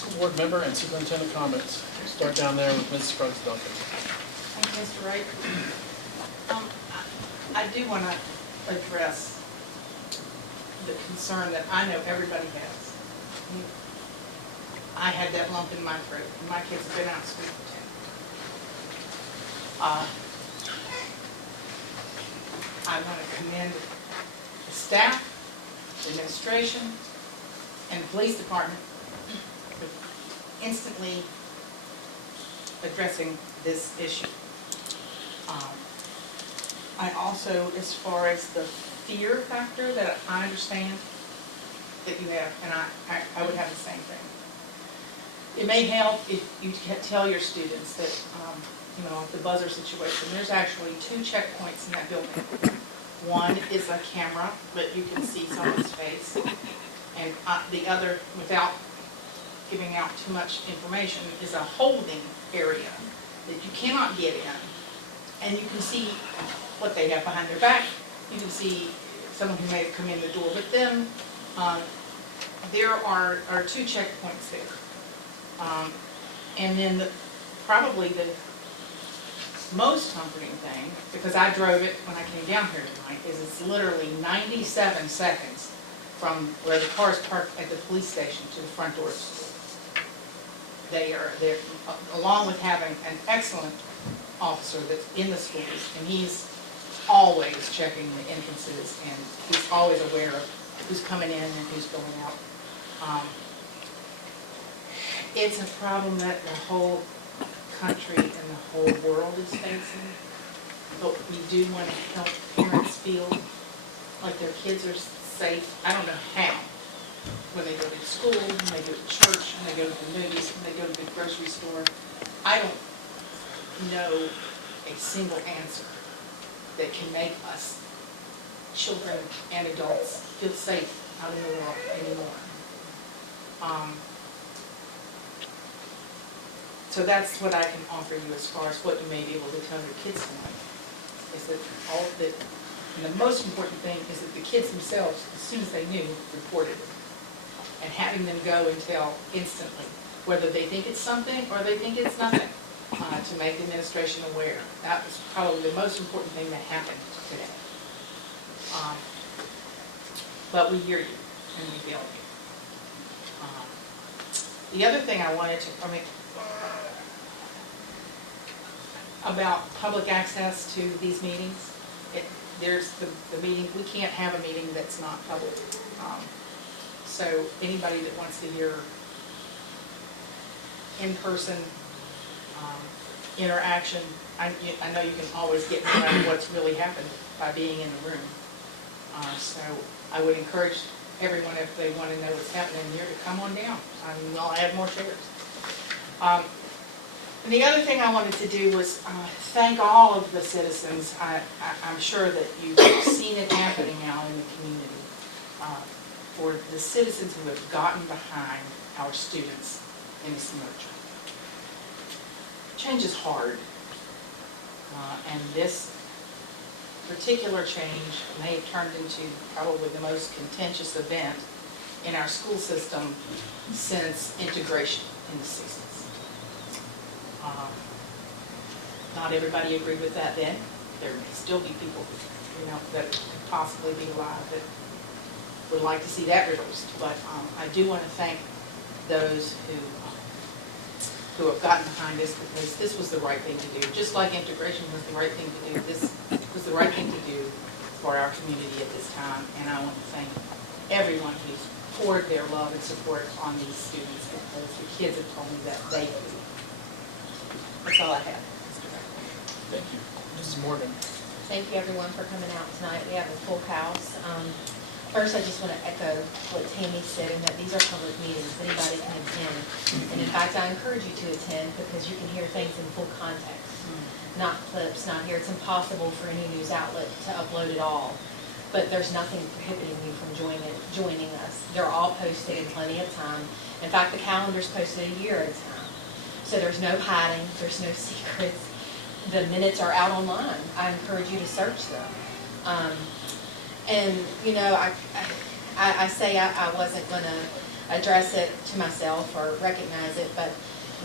School board member and superintendent comments. We'll start down there with Mrs. Scruggs Duncan. Thank you, Mr. Wright. I do want to address the concern that I know everybody has. I had that lump in my throat, and my kids have been out of school for 10. I want to commend the staff, the administration, and the police department for instantly addressing this issue. I also, as far as the fear factor that I understand that you have, and I would have the same thing. It may help if you tell your students that, the buzzer situation, there's actually 2 checkpoints in that building. One is a camera, but you can see someone's face. And the other, without giving out too much information, is a holding area that you cannot get in. And you can see what they have behind their back. You can see someone who may have come in the door. But then there are 2 checkpoints there. And then probably the most comforting thing, because I drove it when I came down here tonight, is it's literally 97 seconds from where the car is parked at the police station to the front door of the school. They're along with having an excellent officer that's in the schools, and he's always checking the entrances, and he's always aware of who's coming in and who's going out. It's a problem that the whole country and the whole world is facing, but we do want to help parents feel like their kids are safe. I don't know how. When they go to school, when they go to church, when they go to the movies, when they go to the grocery store, I don't know a single answer that can make us, children and adults, feel safe out in the world anymore. So that's what I can offer you as far as what you may be able to tell your kids tonight. Is that and the most important thing is that the kids themselves, as soon as they knew, reported it. And having them go and tell instantly, whether they think it's something or they think it's nothing, to make the administration aware. That was probably the most important thing that happened today. But we hear you and we feel you. The other thing I wanted to, about public access to these meetings, there's the meeting, we can't have a meeting that's not public. So anybody that wants to hear in-person interaction, I know you can always get more out of what's really happened by being in the room. So I would encourage everyone, if they want to know what's happening here, to come on down. I'll add more chairs. And the other thing I wanted to do was thank all of the citizens. I'm sure that you've seen it happening now in the community. For the citizens who have gotten behind our students in this merger. Change is hard. And this particular change may have turned into probably the most contentious event in our school system since integration in the 60s. Not everybody agreed with that then. There may still be people, that could possibly be alive that would like to see that reversed. But I do want to thank those who have gotten behind this, because this was the right thing to do. Just like integration was the right thing to do, this was the right thing to do for our community at this time. And I want to thank everyone who's poured their love and support on these students, because the kids have told me that they do. That's all I have, Mr. Director. Thank you. Mrs. Morgan. Thank you, everyone, for coming out tonight. We have a full house. First, I just want to echo what Tammy said, in that these are public meetings. Anybody can attend. And in fact, I encourage you to attend, because you can hear things in full context, not clips, not here. It's impossible for any news outlet to upload it all. But there's nothing prohibiting you from joining us. They're all posted in plenty of time. In fact, the calendar's posted a year at a time. So there's no hiding, there's no secrets. The minutes are out online. I encourage you to search them. And I say I wasn't going to address it to myself or recognize it, but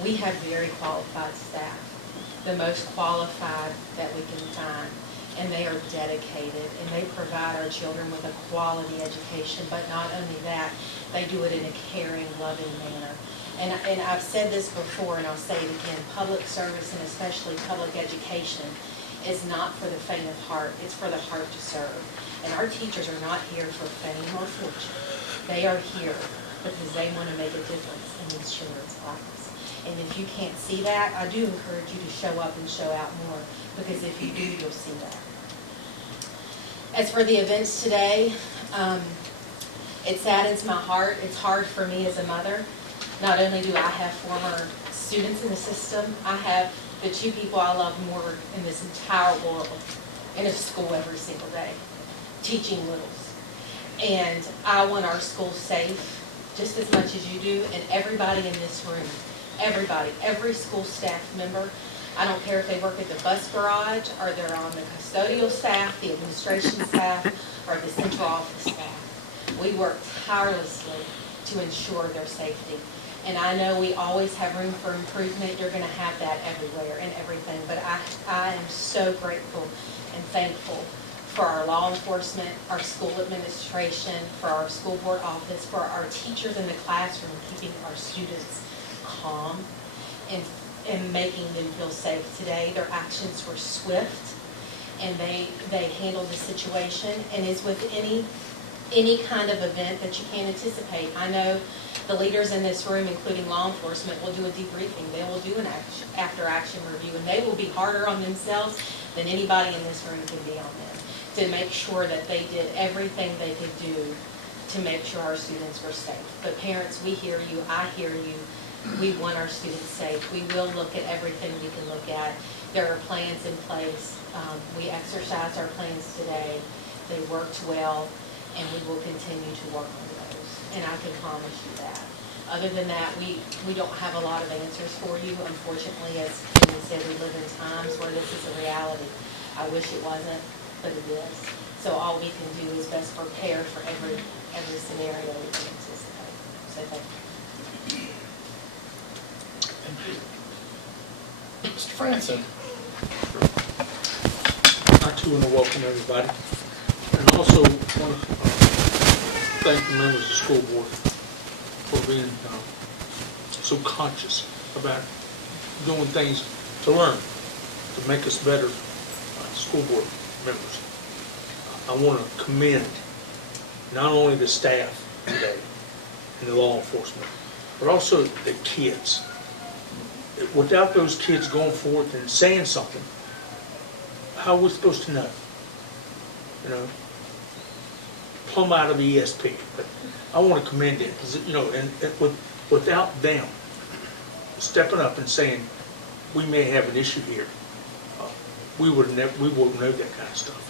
we have very qualified staff, the most qualified that we can find. And they are dedicated, and they provide our children with a quality education, but not only that, they do it in a caring, loving manner. And I've said this before, and I'll say it again, public service, and especially public education, is not for the faint of heart, it's for the heart to serve. And our teachers are not here for fame or fortune. They are here because they want to make a difference in these children's lives. And if you can't see that, I do encourage you to show up and show out more, because if you do, you'll see that. As for the events today, it saddens my heart. It's hard for me as a mother. Not only do I have former students in the system, I have the two people I love more in this entire world in a school every single day, teaching littles. And I want our school safe just as much as you do, and everybody in this room, everybody, every school staff member, I don't care if they work at the bus garage, or they're on the custodial staff, the administration staff, or the central office staff. We work tirelessly to ensure their safety. And I know we always have room for improvement. You're going to have that everywhere and everything. But I am so grateful and thankful for our law enforcement, our school administration, for our school board office, for our teachers in the classroom, keeping our students calm and making them feel safe today. Their actions were swift, and they handled the situation. And as with any kind of event that you can't anticipate, I know the leaders in this room, including law enforcement, will do a debriefing. They will do an after-action review, and they will be harder on themselves than anybody in this room can be on them, to make sure that they did everything they could do to make sure our students were safe. But parents, we hear you. I hear you. We want our students safe. We will look at everything we can look at. There are plans in place. We exercised our plans today. They worked well, and we will continue to work on those. And I can promise you that. Other than that, we don't have a lot of answers for you. Unfortunately, as Kenny said, we live in times where this is a reality. I wish it wasn't, but it is. So all we can do is best prepare for every scenario we can anticipate. So thank you. Thank you. Mr. Franson. I too want to welcome everybody, and also want to thank the members of the school board for being so conscious about doing things to learn, to make us better school board members. I want to commend not only the staff today and the law enforcement, but also the kids. Without those kids going forth and saying something, how are we supposed to know? You know, plumb out of the ESP. But I want to commend it, because and without them stepping up and saying we may have an issue here, we wouldn't know that kind of stuff.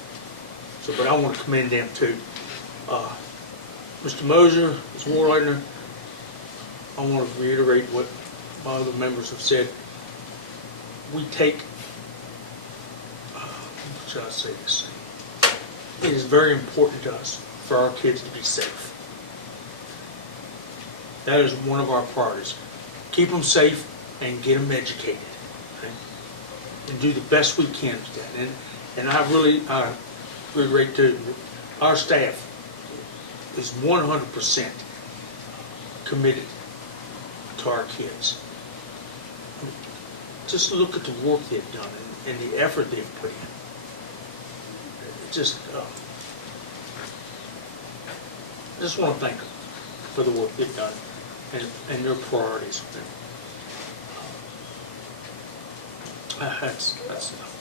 So, but I want to commend them too. Mr. Moser, Ms. Warleitner, I want to reiterate what my other members have said. We take, how should I say this? It is very important to us for our kids to be safe. That is one of our priorities. Keep them safe and get them educated. Okay? And do the best we can with that. And I really reiterate to our staff is 100% committed to our kids. Just look at the work they've done and the effort they've put in. I just want to thank them for the work they've done and their priorities. That's enough.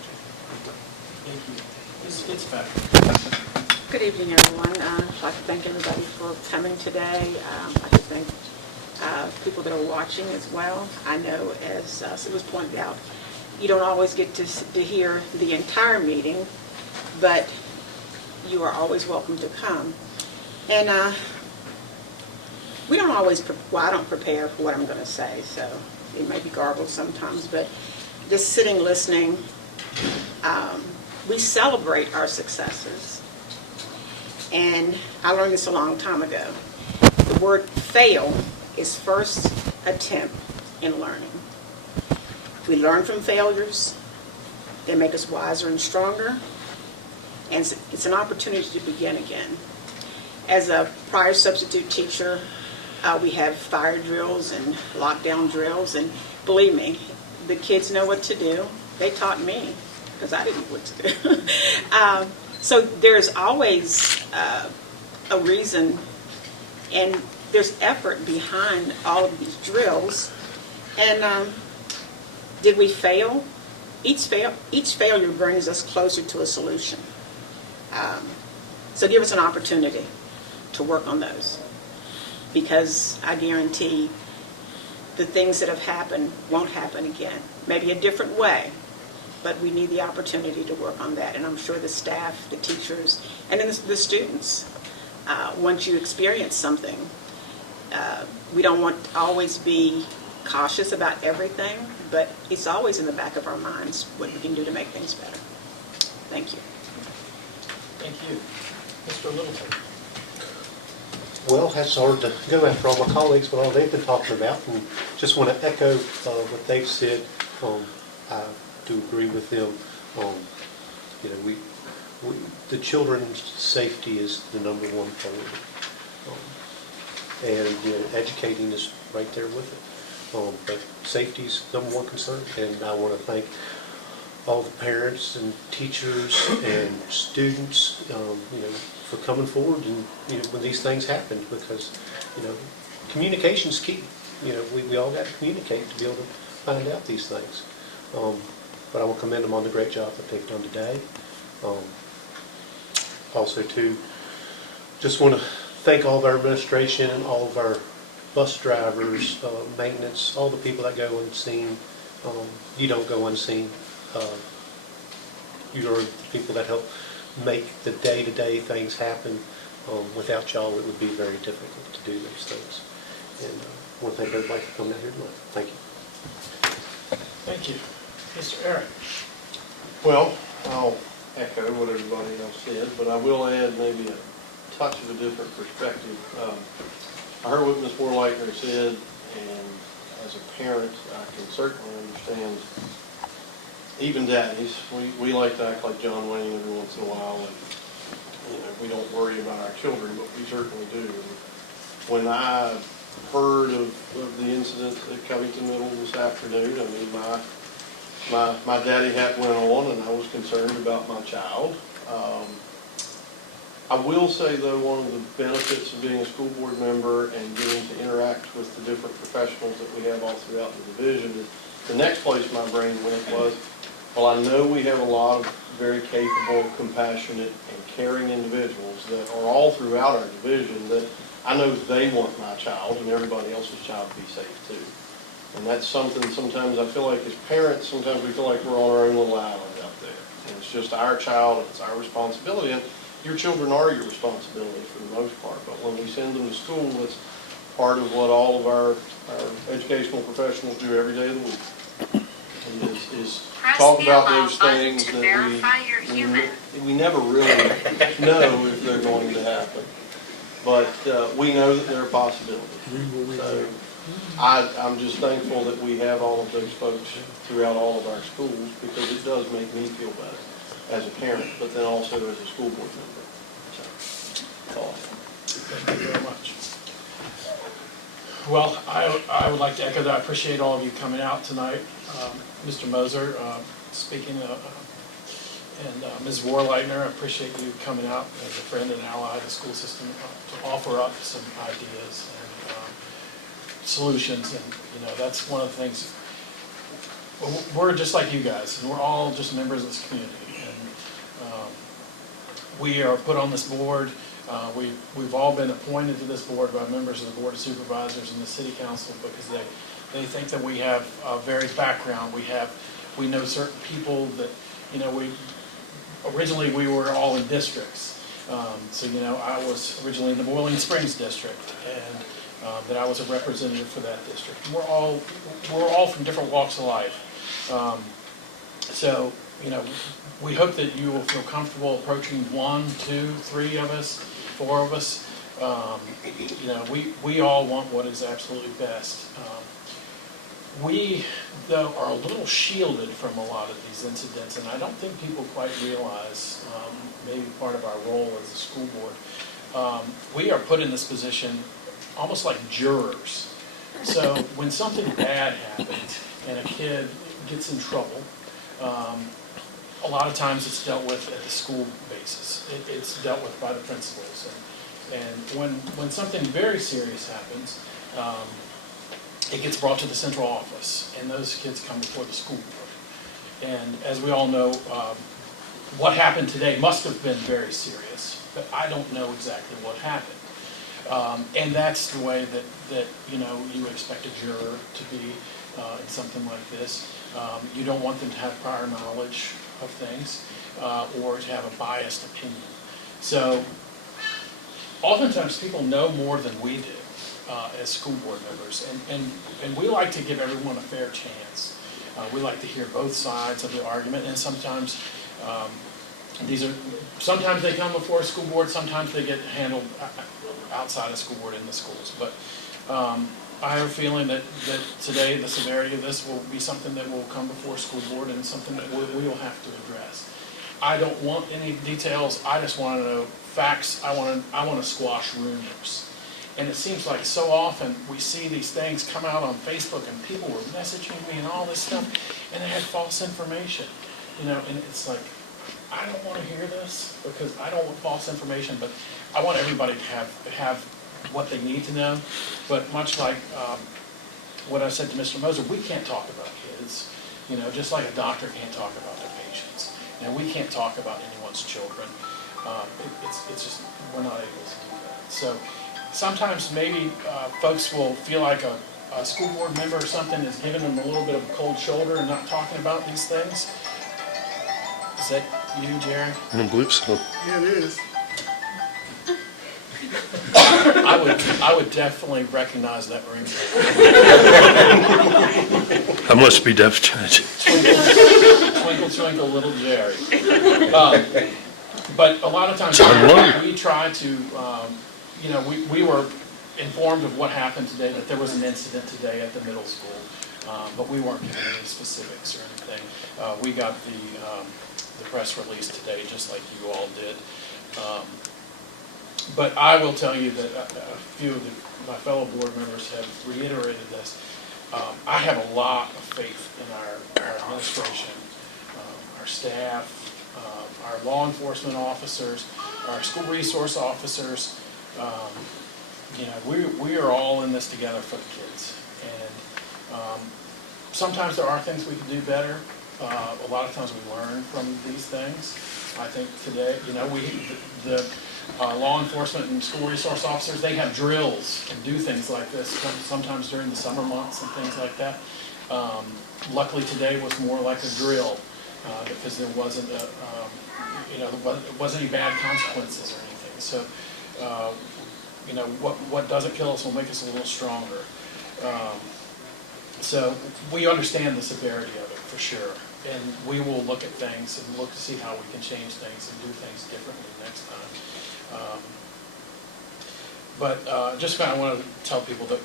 Thank you. Ms. Fitzpatrick. Good evening, everyone. I'd like to thank everybody for coming today. I'd like to thank people that are watching as well. I know, as it was pointed out, you don't always get to hear the entire meeting, but you are always welcome to come. And we don't always, I don't prepare for what I'm going to say, so it may be garbled sometimes, but just sitting listening, we celebrate our successes. And I learned this a long time ago. The word fail is first attempt in learning. We learn from failures. They make us wiser and stronger. And it's an opportunity to begin again. As a prior substitute teacher, we have fire drills and lockdown drills. And believe me, the kids know what to do. They taught me because I didn't know what to do. So there's always a reason, and there's effort behind all of these drills. And did we fail? Each failure brings us closer to a solution. So give us an opportunity to work on those, because I guarantee the things that have happened won't happen again. Maybe a different way, but we need the opportunity to work on that. And I'm sure the staff, the teachers, and then the students, once you experience something, we don't want to always be cautious about everything, but it's always in the back of our minds what we can do to make things better. Thank you. Thank you. Mr. Littleton. Well, it's hard to go after all my colleagues with all they've been talking about, and just want to echo what they've said. I do agree with them. You know, the children's safety is the number one priority, and you know, educating is right there with it. But safety's number one concern, and I want to thank all the parents and teachers and students, you know, for coming forward and, you know, when these things happen, because, you know, communication's key. You know, we all got to communicate to be able to find out these things. But I will commend them on the great job that they've done today. Also, too, just want to thank all of our administration and all of our bus drivers, maintenance, all the people that go unseen. You don't go unseen. You are the people that help make the day-to-day things happen. Without y'all, it would be very difficult to do those things. And I want to thank everybody for coming out here tonight. Thank you. Thank you. Mr. Aaron. Well, I'll echo what everybody else said, but I will add maybe a touch of a different perspective. I heard what Ms. Warleitner said, and as a parent, I can certainly understand. Even daddies, we like to act like John Wayne every once in a while, and you know, we don't worry about our children, but we certainly do. And when I heard of the incident at Covington Middle this afternoon, I mean, my daddy hat went on, and I was concerned about my child. I will say, though, one of the benefits of being a school board member and getting to interact with the different professionals that we have all throughout the division is the next place my brain went was, well, I know we have a lot of very capable, compassionate, and caring individuals that are all throughout our division that I know they want my child and everybody else's child to be safe too. And that's something sometimes I feel like as parents, sometimes we feel like we're on our own little island out there. And it's just our child, and it's our responsibility. And your children are your responsibility for the most part. But when we send them to school, it's part of what all of our educational professionals do every day of the week. Is talk about those things that we never really know if they're going to happen. But we know that they're a possibility. So I'm just thankful that we have all of those folks throughout all of our schools, because it does make me feel better as a parent, but then also as a school board member. So, awesome. Thank you very much. Well, I would like to echo that. I appreciate all of you coming out tonight. Mr. Moser speaking, and Ms. Warleitner, I appreciate you coming out as a friend and ally of the school system to offer up some ideas and solutions. And, you know, that's one of the things. We're just like you guys, and we're all just members of this community. And we are put on this board. We've all been appointed to this board by members of the Board of Supervisors and the City Council, because they think that we have a varied background. We know certain people that, you know, originally we were all in districts. So, you know, I was originally in the Boiling Springs district, and that I was a representative for that district. And we're all from different walks of life. So, you know, we hope that you will feel comfortable approaching 1, 2, 3 of us, 4 of us, You know, we all want what is absolutely best. We, though, are a little shielded from a lot of these incidents, and I don't think people quite realize, maybe part of our role as a school board. We are put in this position almost like jurors. So when something bad happens and a kid gets in trouble, a lot of times it's dealt with at the school basis. It's dealt with by the principals. And when something very serious happens, it gets brought to the central office, and those kids come before the school board. And as we all know, what happened today must have been very serious, but I don't know exactly what happened. And that's the way that you know, you expect a juror to be in something like this. You don't want them to have prior knowledge of things or to have a biased opinion. So oftentimes people know more than we do as school board members, and we like to give everyone a fair chance. We like to hear both sides of the argument, and sometimes sometimes they come before a school board, sometimes they get handled outside of school board in the schools. But I have a feeling that today the severity of this will be something that will come before school board and something that we will have to address. I don't want any details. I just want to know facts. I want to squash rumors. And it seems like so often we see these things come out on Facebook and people were messaging me and all this stuff, and they had false information. You know, and it's like, I don't want to hear this because I don't want false information, but I want everybody to have what they need to know. But much like what I said to Mr. Moser, we can't talk about kids, you know, just like a doctor can't talk about their patients. You know, we can't talk about anyone's children. It's just, we're not able to do that. So sometimes maybe folks will feel like a school board member or something is giving them a little bit of a cold shoulder and not talking about these things. Is that you, Jerry? I don't believe so. Yeah, it is. I would definitely recognize that ring. I must be deaf, Judge. Twinkle, twinkle, little Jerry. But a lot of times we try to, you know, we were informed of what happened today, that there was an incident today at the middle school, but we weren't given any specifics or anything. We got the press release today, just like you all did. But I will tell you that a few of my fellow board members have reiterated this. I have a lot of faith in our administration, our staff, our law enforcement officers, our school resource officers. You know, we are all in this together for the kids. And sometimes there are things we can do better. A lot of times we learn from these things. I think today, you know, the law enforcement and school resource officers, they have drills and do things like this sometimes during the summer months and things like that. Luckily today was more like a drill because there wasn't you know, there wasn't any bad consequences or anything. So, you know, what doesn't kill us will make us a little stronger. So we understand the severity of it for sure, and we will look at things and look to see how we can change things and do things differently next time. But just kind of want to tell people that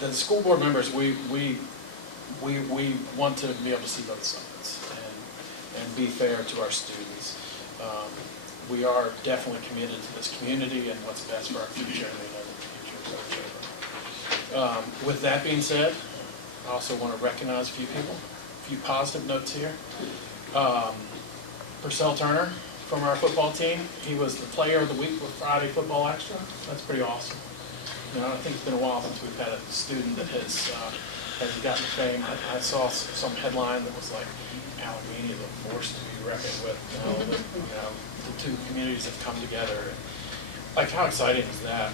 the school board members, we want to be able to see both sides and be fair to our students. We are definitely committed to this community and what's best for our future, and we know that the future is our children. With that being said, I also want to recognize a few people, a few positive notes here. Purcell Turner from our football team, he was the player of the week with Friday Football Extra. That's pretty awesome. You know, I think it's been a while since we've had a student that has gotten fame. I saw some headline that was like, Alleghany, the force to be reckoned with. The two communities have come together. Like, how exciting is that?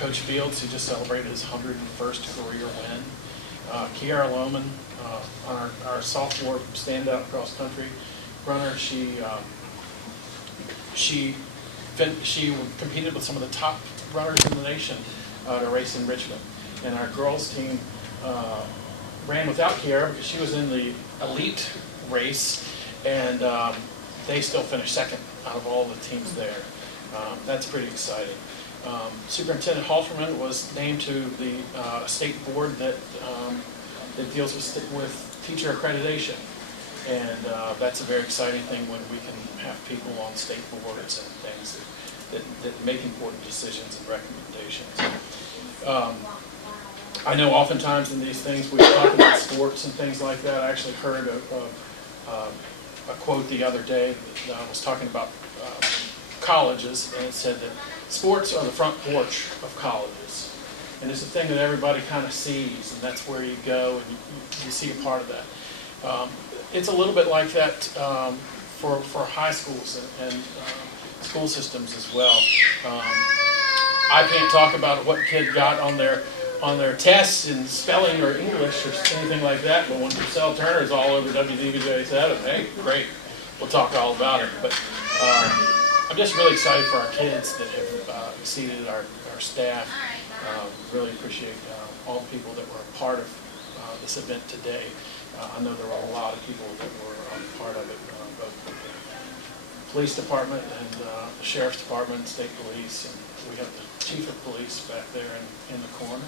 Coach Fields, who just celebrated his 101st career win. Kiara Lohman, on our sophomore standout cross country runner, she competed with some of the top runners in the nation at a race in Richmond. And our girls team ran without Kiara because she was in the elite race, and they still finished second out of all the teams there. That's pretty exciting. Superintendent Halterman was named to the state board that deals with teacher accreditation. And that's a very exciting thing when we can have people on state boards and things that make important decisions and recommendations. I know oftentimes in these things we talk about sports and things like that. I actually heard a quote the other day that was talking about colleges, and it said that sports are the front porch of colleges. And it's a thing that everybody kind of sees, and that's where you go and you see a part of that. It's a little bit like that for high schools and school systems as well. I can't talk about what kid got on their tests in spelling or English or anything like that, but when Purcell Turner's all over WDBJ7, hey, great, we'll talk all about it. But I'm just really excited for our kids that have exceeded our staff. Really appreciate all the people that were a part of this event today. I know there were a lot of people that were part of it, both with the police department and the sheriff's department, state police, and we have the chief of police back there in the corner.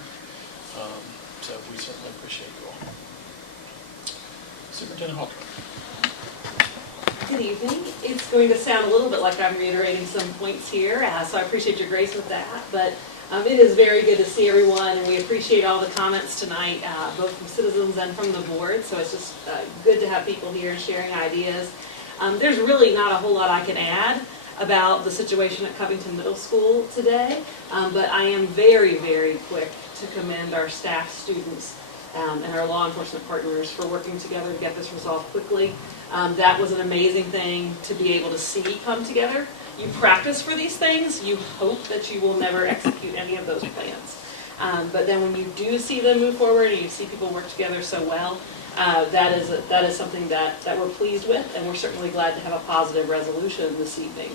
So we certainly appreciate you all. Superintendent Halter. Good evening. It's going to sound a little bit like I'm reiterating some points here, so I appreciate your grace with that. But it is very good to see everyone, and we appreciate all the comments tonight, both from citizens and from the board. So it's just good to have people here sharing ideas. There's really not a whole lot I can add about the situation at Covington Middle School today, but I am very, very quick to commend our staff, students, and our law enforcement partners for working together to get this resolved quickly. That was an amazing thing to be able to see come together. You practice for these things, you hope that you will never execute any of those plans. But then when you do see them move forward and you see people work together so well, that is something that we're pleased with, and we're certainly glad to have a positive resolution this evening.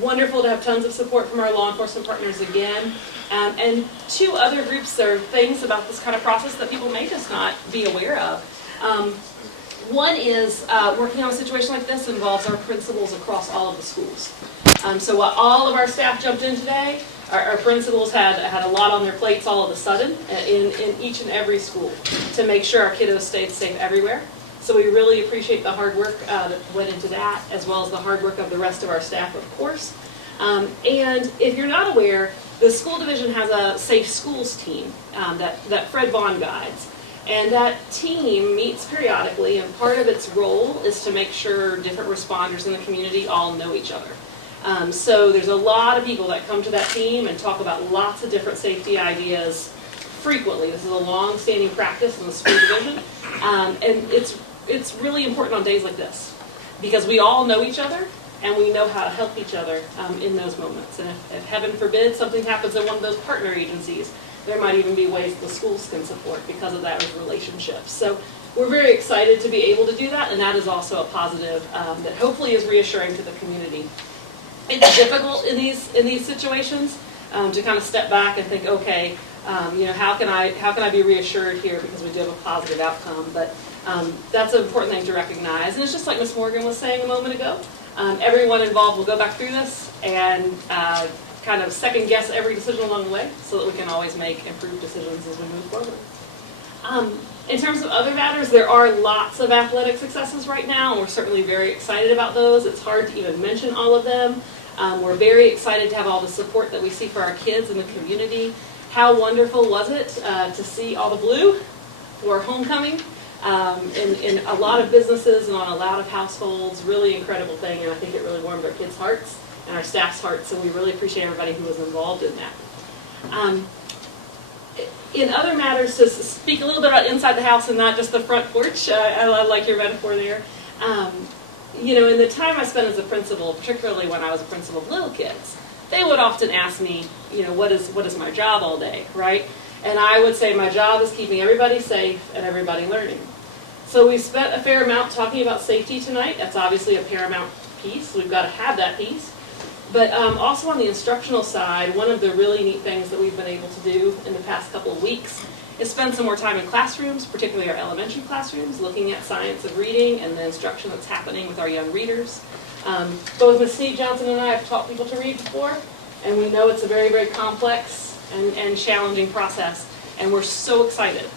Wonderful to have tons of support from our law enforcement partners again. And two other groups or things about this kind of process that people may just not be aware of. One is working on a situation like this involves our principals across all of the schools. So while all of our staff jumped in today, our principals had a lot on their plates all of a sudden in each and every school to make sure our kiddos stayed safe everywhere. So we really appreciate the hard work that went into that, as well as the hard work of the rest of our staff, of course. And if you're not aware, the school division has a Safe Schools team that Fred Vaughn guides. And that team meets periodically, and part of its role is to make sure different responders in the community all know each other. So there's a lot of people that come to that team and talk about lots of different safety ideas frequently. This is a long-standing practice in the school division. And it's really important on days like this, because we all know each other, and we know how to help each other in those moments. And if heaven forbid something happens in one of those partner agencies, there might even be ways the schools can support because of that relationship. So we're very excited to be able to do that, and that is also a positive that hopefully is reassuring to the community. It's difficult in these situations to kind of step back and think, okay, how can I be reassured here because we do have a positive outcome? But that's an important thing to recognize. And it's just like Ms. Morgan was saying a moment ago. Everyone involved will go back through this and kind of second guess every decision along the way so that we can always make improved decisions as we move forward. In terms of other matters, there are lots of athletic successes right now, and we're certainly very excited about those. It's hard to even mention all of them. We're very excited to have all the support that we see for our kids in the community. How wonderful was it to see all the blue for homecoming in a lot of businesses and on a lot of households? Really incredible thing, and I think it really warmed our kids' hearts and our staff's hearts, so we really appreciate everybody who was involved in that. In other matters, to speak a little bit about inside the house and not just the front porch, I like your metaphor there. In the time I spent as a principal, particularly when I was a principal of little kids, they would often ask me, what is my job all day, right? And I would say my job is keeping everybody safe and everybody learning. So we spent a fair amount talking about safety tonight. That's obviously a paramount piece. We've got to have that piece. But also on the instructional side, one of the really neat things that we've been able to do in the past couple of weeks is spend some more time in classrooms, particularly our elementary classrooms, looking at science of reading and the instruction that's happening with our young readers. Both Ms. Sneed Johnson and I have taught people to read before, And we know it's a very, very complex and challenging process. And we're so excited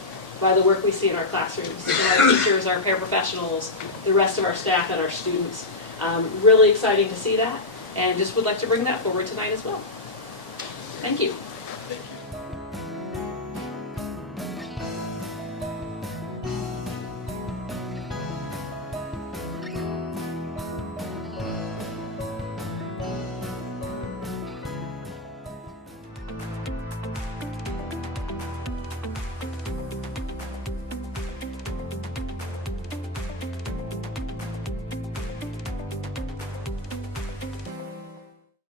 by the work we see in our classrooms, our teachers, our paraprofessionals, the rest of our staff and our students. Really exciting to see that, and just would like to bring that forward tonight as well. Thank you.